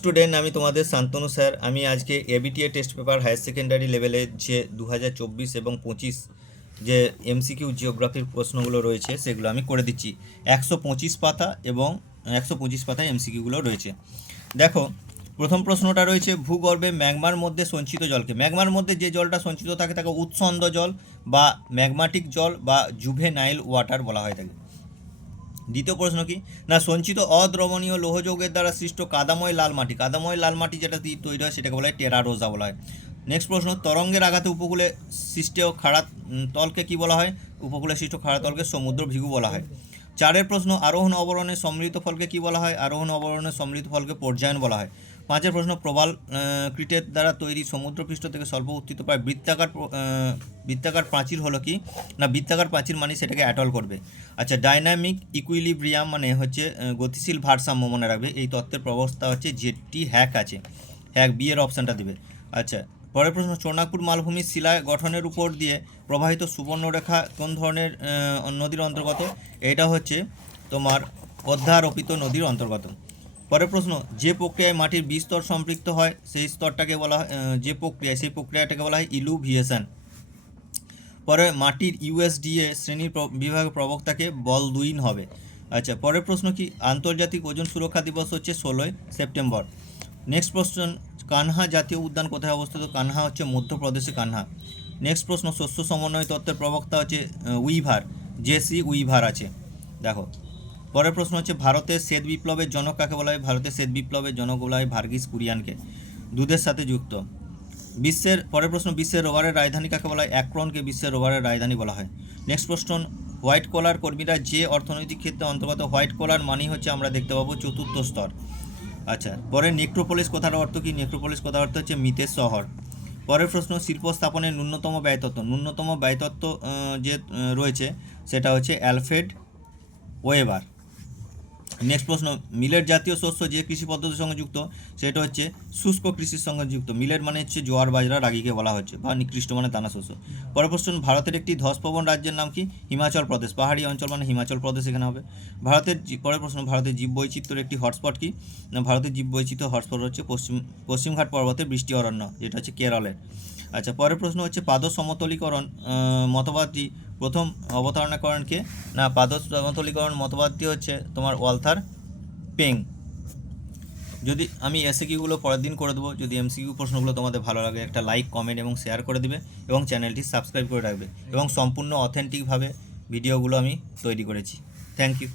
Student, আমি তোমাদের Shantanu sir. আমি আজকে ABTA test paper higher secondary লেভেলে যে 2024 এবং 25 যে এমসিকিউ জিওগ্রাফির প্রশ্নগুলো রয়েছে সেগুলো আমি করে দিচ্ছি। 125 পাতা এবং 125 পাতায় এমসিকিউগুলো রয়েছে। দেখো, প্রথম প্রশ্নটা রয়েছে, ভূগর্ভে ম্যাগমার মধ্যে সঞ্চিত জলকে, ম্যাগমার মধ্যে যে জলটা সঞ্চিত থাকে তাকে উৎসন্দ জল বা ম্যাগমাটিক জল বা জুভেনাইল ওয়াটার বলা হয় থাকে। দ্বিতীয় প্রশ্ন কি না, সঞ্চিত অদ্রবণীয় লৌহযৌগের দ্বারা সৃষ্ট কাদাময় লাল মাটি, কাদাময় লাল মাটি যেটা দিয়ে তৈরি হয় সেটাকে বলা হয় টেরা রোজা বলা হয়। নেক্সট প্রশ্ন, তরঙ্গের আঘাতে উপকূলে সৃষ্ট খাড়া তলকে কি বলা হয়? উপকূলে সৃষ্ট খাড়া তলকে সমুদ্র ভৃগু বলা হয়। চারের প্রশ্ন, আরোহণ অবরোহণের সম্মিলিত ফলকে কি বলা হয়? আরোহণ অবরোহণের সম্মিলিত ফলকে পর্যায়ন বলা হয়। পাঁচের প্রশ্ন, প্রবাল ক্রিটের দ্বারা তৈরি সমুদ্রপৃষ্ঠ থেকে স্বল্প উত্থিত প্রায় বৃত্তাকার প্রাচীর হলো কি না, বৃত্তাকার প্রাচীর মানে সেটাকে অ্যাটল করবে। আচ্ছা, ডাইনামিক ইকুইলিব্রিয়াম মানে হচ্ছে গতিশীল ভারসাম্য, মনে রাখবে। এই তত্ত্বের প্রবক্তা হচ্ছে যেটি হ্যাক আছে, হ্যাক বি এর অপশানটা দেবে। আচ্ছা, পরের প্রশ্ন, চোনাকপুর মালভূমির শিলা গঠনের উপর দিয়ে প্রবাহিত সুবর্ণরেখা কোন ধরনের নদীর অন্তর্গত? এটা হচ্ছে তোমার অধ্যারোপিত নদীর অন্তর্গত। পরের প্রশ্ন, যে প্রক্রিয়ায় মাটির বিস্তর সম্পৃক্ত হয় সেই স্তরটাকে বলা হয় সেই প্রক্রিয়াটাকে বলা হয় ইলুভিয়েশন। পরে মাটির ইউএসডিএ শ্রেণীর বিভাগের প্রবক্তাকে বলদুইন হবে। আচ্ছা, পরের প্রশ্ন কি, আন্তর্জাতিক ওজন সুরক্ষা দিবস হচ্ছে 16 সেপ্টেম্বর। নেক্সট প্রশ্ন, কানহা জাতীয় উদ্যান কোথায় অবস্থিত? কানহা হচ্ছে মধ্যপ্রদেশে কানহা। নেক্সট প্রশ্ন, শস্য সমন্বয় তত্ত্বের প্রবক্তা হচ্ছে উইভার, জেসি উইভার আছে। দেখো, পরের প্রশ্ন হচ্ছে, ভারতের শ্বেত বিপ্লবের জনক কাকে বলা হয়? ভারতের শ্বেত বিপ্লবের জনক বলা হয় ভার্গিস কুরিয়ানকে। দুধের সাথে যুক্ত। পরের প্রশ্ন, বিশ্বের রোভারের রাজধানী কাকে বলা হয়? অ্যাক্রনকে বিশ্বের রোভারের রাজধানী বলা হয়। নেক্সট প্রশ্ন, হোয়াইট কলার কর্মীরা যে অর্থনৈতিক ক্ষেত্রে অন্তর্গত, হোয়াইট কলার মানেই হচ্ছে আমরা দেখতে পাবো চতুর্থ স্তর। আচ্ছা, পরে নেক্রোপলিস কথার অর্থ কি? নেক্রোপলিস কথার অর্থ হচ্ছে মৃতের শহর। পরের প্রশ্ন, শিল্প স্থাপনের ন্যূনতম ব্যয়তত্ত্ব, ন্যূনতম ব্যয়তত্ত্ব যে রয়েছে সেটা হচ্ছে অ্যালফ্রেড ওয়েবার। নেক্সট প্রশ্ন, মিলেট জাতীয় শস্য যে কৃষি পদ্ধতির সঙ্গে যুক্ত সেটা হচ্ছে শুষ্ক কৃষির সঙ্গে যুক্ত। মিলেট মানে হচ্ছে জোয়ার বাজরা রাগিকে বলা হচ্ছে, বা নিকৃষ্ট মানে দানা শস্য। পরের প্রশ্ন, ভারতের একটি ধসপ্রবণ রাজ্যের নাম কি? হিমাচল প্রদেশ। পাহাড়ি অঞ্চল মানে হিমাচল প্রদেশ এখানে হবে। পরের প্রশ্ন, ভারতের জীববৈচিত্র্যের একটি হটস্পট কি? না, ভারতের জীববৈচিত্র্য হটস্পট হচ্ছে পশ্চিমঘাট পর্বতের বৃষ্টি অরণ্য, যেটা হচ্ছে কেরলের। আচ্ছা, পরের প্রশ্ন হচ্ছে, পাদ সমতলীকরণ মতবাদটি প্রথম অবতারণা করেন কে? না, পাদ সমতলীকরণ মতবাদটি হচ্ছে তোমার ওয়ালথার পেং। যদি আমি এসএকিউগুলো পরের দিন করে দেবো। যদি এমসিকিউ প্রশ্নগুলো তোমাদের ভালো লাগে, একটা লাইক, কমেন্ট এবং শেয়ার করে দেবে এবং চ্যানেলটি সাবস্ক্রাইব করে রাখবে। এবং সম্পূর্ণ অথেন্টিকভাবে ভিডিওগুলো আমি তৈরি করেছি। Thank you.